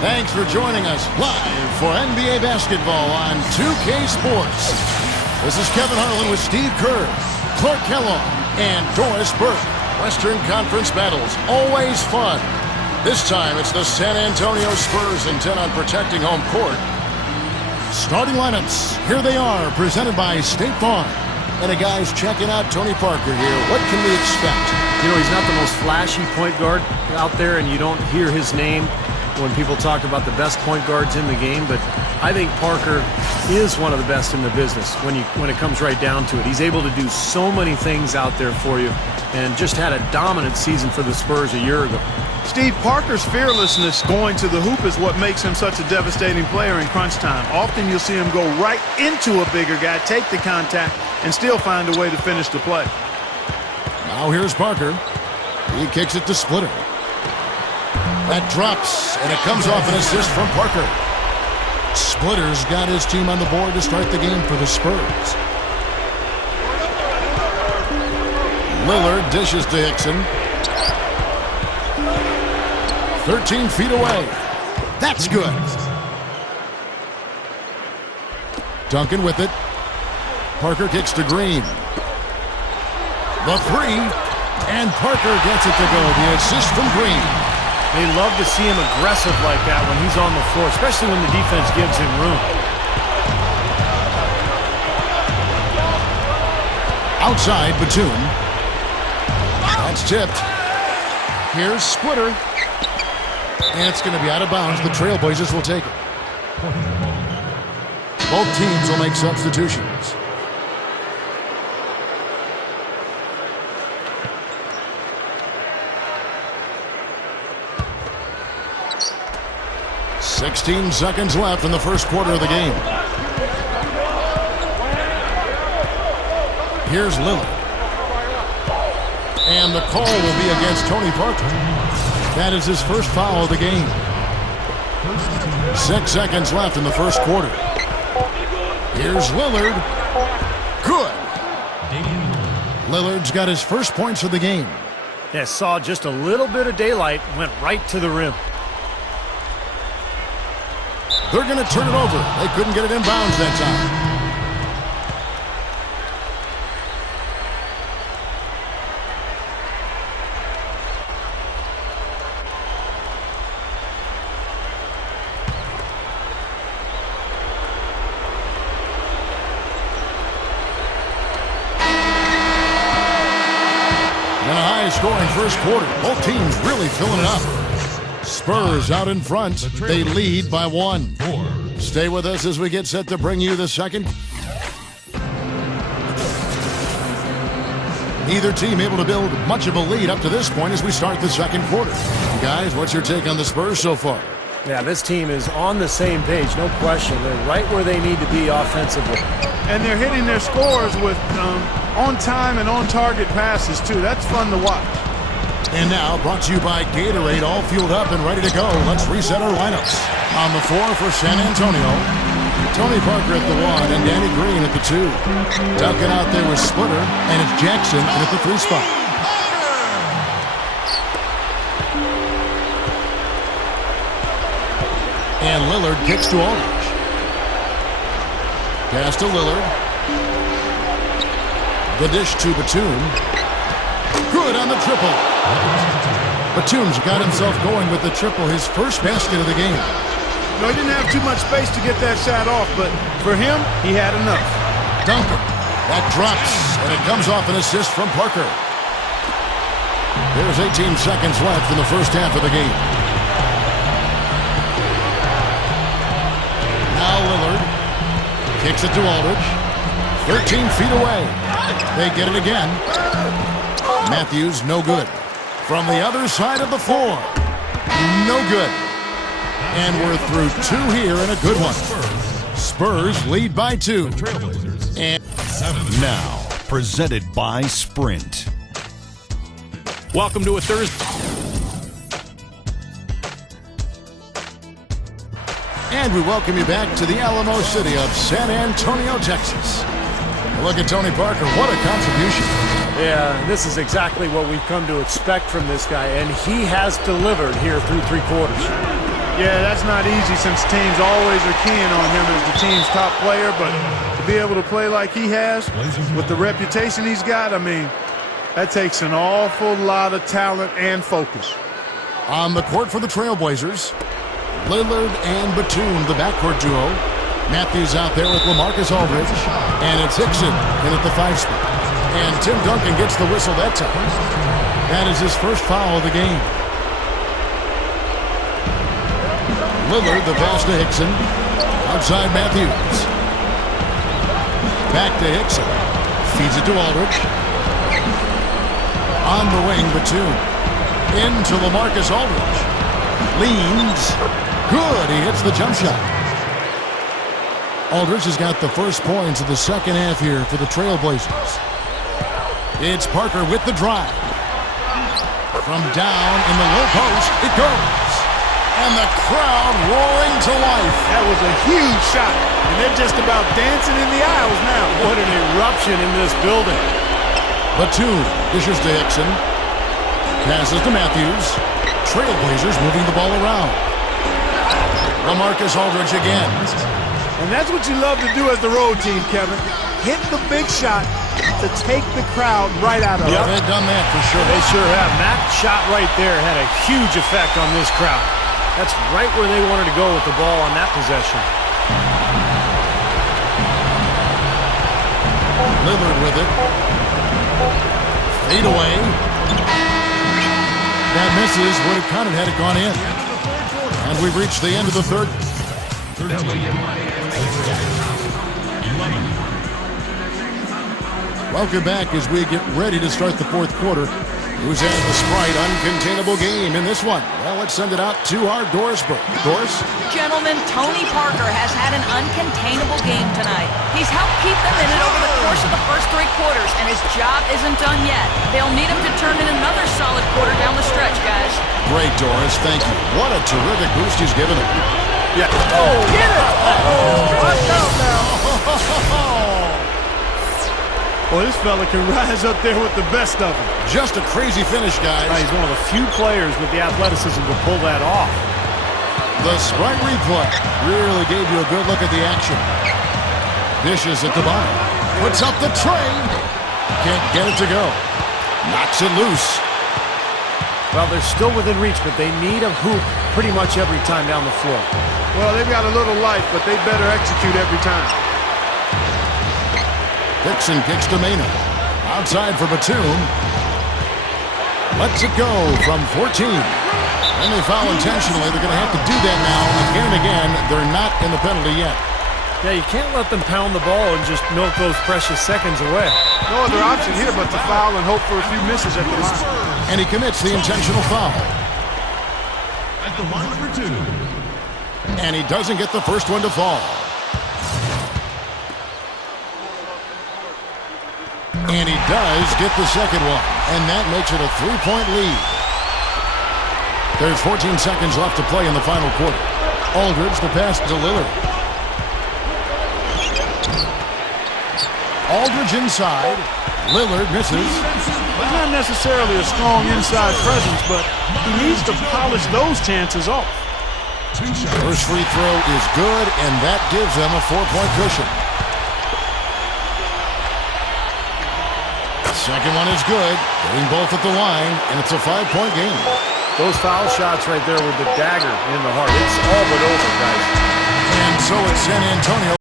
Thanks for joining us live for NBA basketball on 2K Sports. This is Kevin Harlan with Steve Kerr, Clark Kellogg, and Doris Burke. Western Conference battles, always fun. This time it's the San Antonio Spurs intent on protecting home court. Starting lineups, here they are, presented by State Farm. And a guy's checking out Tony Parker here. What can we expect? You know, he's not the most flashy point guard out there, and you don't hear his name when people talk about the best point guards in the game, but I think Parker is one of the best in the business when it comes right down to it. He's able to do so many things out there for you and just had a dominant season for the Spurs a year ago. Steve, Parker's fearlessness going to the hoop is what makes him such a devastating player in crunch time. Often you'll see him go right into a bigger guy, take the contact, and still find a way to finish the play. Now here's Parker. He kicks it to Splitter. That drops, and it comes off an assist from Parker. Splitter's got his team on the board to start the game for the Spurs. Lillard dishes to Hickson. 13 feet away. That's good. Duncan with it. Parker kicks to Green. The three, and Parker gets it to go. The assist from Green. They love to see him aggressive like that when he's on the floor, especially when the defense gives him room. Outside, Batum. That's tipped. Here's Splitter. And it's going to be out of bounds. The Trailblazers will take it. Both teams will make substitutions. "16 seconds left in the first quarter of the game. Here's Lillard. And the call will be against Tony Parker. That is his first foul of the game. 6 seconds left in the first quarter. Here's Lillard. Good. Lillard's got his first points of the game. Yeah, saw just a little bit of daylight, went right to the rim. They're going to turn it over. They couldn't get it in bounds that time. And a high-scoring first quarter. Both teams really filling it up. Spurs out in front. They lead by 1. Stay with us as we get set to bring you the second. Neither team able to build much of a lead up to this point as we start the second quarter. Guys, what's your take on the Spurs so far? Yeah, this team is on the same page, no question. They're right where they need to be offensively. And they're hitting their scores with on-time and on-target passes, too. That's fun to watch. And now, brought to you by Gatorade, all fueled up and ready to go. Let's reset our lineups. On the floor for San Antonio, Tony Parker at the 1 and Danny Green at the 2. Duncan out there with Splitter, and it's Jackson at the 3 spot. And Lillard kicks to Aldridge. Pass to Lillard. The dish to Batum. Good on the triple. Batum's got himself going with the triple, his first basket of the game. No, he didn't have too much space to get that shot off, but for him, he had enough. Duncan. That drops, and it comes off an assist from Parker. There's 18 seconds left in the first half of the game. Now Lillard kicks it to Aldridge. 13 feet away. They get it again. Matthews, no good. From the other side of the floor, no good. And we're through 2 here and a good one. Spurs lead by 2. And now, presented by Sprint. Welcome to a Thursday. And we welcome you back to the Alamo City of San Antonio, Texas. Look at Tony Parker. What a contribution. Yeah, this is exactly what we've come to expect from this guy, and he has delivered here through 3 quarters. Yeah, that's not easy since teams always are keying on him as the team's top player, but to be able to play like he has with the reputation he's got, I mean, that takes an awful lot of talent and focus. On the court for the Trailblazers, Lillard and Batum, the backcourt duo. Matthews out there with LaMarcus Aldridge, and it's Hickson in at the 5 spot. And Tim Duncan gets the whistle that time. That is his first foul of the game. Lillard, the pass to Hickson. Outside Matthews. Back to Hickson. Feeds it to Aldridge. On the wing, Batum. Into LaMarcus Aldridge. Leans. Good. He hits the jump shot. Aldridge has got the first points of the second half here for the Trailblazers. It's Parker with the drive. From down in the low post, it goes. And the crowd roaring to life. That was a huge shot, and they're just about dancing in the aisles now. What an eruption in this building. Batum dishes to Hickson. Passes to Matthews. Trailblazers moving the ball around. LaMarcus Aldridge again. And that's what you love to do as the road team, Kevin. Hit the big shot to take the crowd right out of it. Yeah, they've done that for sure. They sure have. That shot right there had a huge effect on this crowd. That's right where they wanted to go with the ball on that possession. Lillard with it. Fade away. That misses. Would have counted had it gone in. And we've reached the end of the third. Welcome back as we get ready to start the fourth quarter. Who's had the Sprite uncontainable game in this one? Well, let's send it out to our Dorisburg. Doris? Gentlemen, Tony Parker has had an uncontainable game tonight. He's helped keep them in it over the course of the first 3 quarters, and his job isn't done yet. They'll need him to turn in another solid quarter down the stretch, guys. Great, Doris. Thank you. What a terrific boost he's given them. Yeah. Oh, get it! Watch out now. Well, this fella can rise up there with the best of them. Just a crazy finish, guys. He's one of the few players with the athleticism to pull that off. The Sprite replay really gave you a good look at the action. Dishes at the bottom. Puts up the tray. Can't get it to go. Knocks it loose. Well, they're still within reach, but they need a hoop pretty much every time down the floor. Well, they've got a little life, but they better execute every time. Hickson kicks to Maynard. Outside for Batum. Lets it go from 14. And they foul intentionally. They're going to have to do that now. Again and again, they're not in the penalty yet. Yeah, you can't let them pound the ball and just milk those precious seconds away. No other option here but to foul and hope for a few misses at the line. And he commits the intentional foul. At the line for 2. And he doesn't get the first one to fall. And he does get the second one. And that makes it a 3-point lead. There's 14 seconds left to play in the final quarter. Aldridge, the pass to Lillard. Aldridge inside. Lillard misses. Well, not necessarily a strong inside presence, but he needs to polish those chances off. First free throw is good, and that gives them a 4-point cushion. Second one is good. Getting both at the line, and it's a 5-point game. Those foul shots right there with the dagger in the heart. It's all but over, guys. And so it's San Antonio.